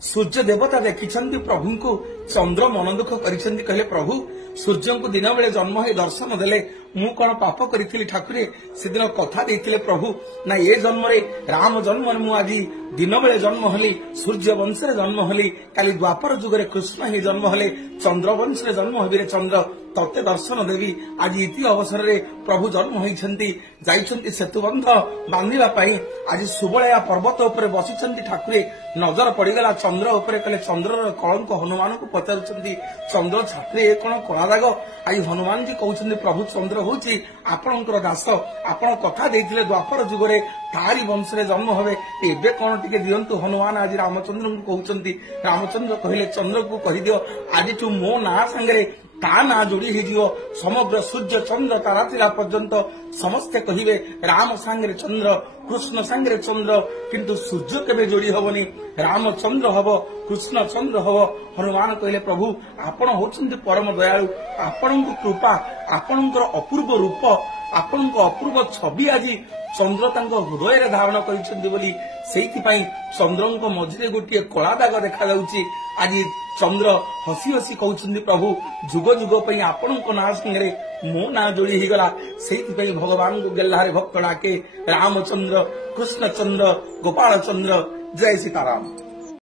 सूर्य देवता देखी प्रभु को चंद्र मन दुख कर कहले प्रभु सूर्य को दिन बेले जन्म हो दर्शन देले मु कौन पाप करी ठाकुरे से दिन कथा देते प्रभु ना ये जन्म राम जन्म मु आज दिन बेले जन्म हली सूर्य वंश जन्म हली काली द्वापर जुगरे कृष्ण ही जन्म हले चंद्र वंश जन्म हे चंद्र तत्ते दर्शन देवी आज इति अवसर रे प्रभु जन्म होती सेतुबंध बांधापी आज सुबलया पर्वत उपर बसी ठाकुरे नजर पड़गला चंद्र उपर कहले चंद्र कलंक हनुमान को पचार चंद्र छात्रे कौन कला दाग आज हनुमान जी कहते प्रभु चंद्र हूँ आपणकर दास आपण कथा देते द्वापर जुगरे तारी वंश जन्म हे एवं कौन टे दिंतु हनुमान आज रामचंद्र को कहते रामचंद्र कहले चंद्र को कह दियो आज तू मो ना सांगे ता ना जोड़ी हो समग्र सूर्य चंद्र तारा तिला पर्यंत समस्ते कहे राम सांगे चंद्र कृष्ण सांगे चंद्र किंतु सूर्य केबे जोड़ी हबनी राम चंद्र हब कृष्ण चंद्र हब हनुमान कहले प्रभु आपण होचंती परम दयालु आपण कृपा आपणकर अपूर्व रूप आपण अपूर्व छवि आज चंद्र हृदय धारण कर चंद्र मझे गोटे कला दाग देखा आज चंद्र हसी हसी कहते प्रभु जुग जुग आपण ना संगे मो ना जोड़ी गला से भगवान को गेल्हारे भक्त डाके रामचंद्र कृष्ण चंद्र गोपाल चंद्र जय सीताराम।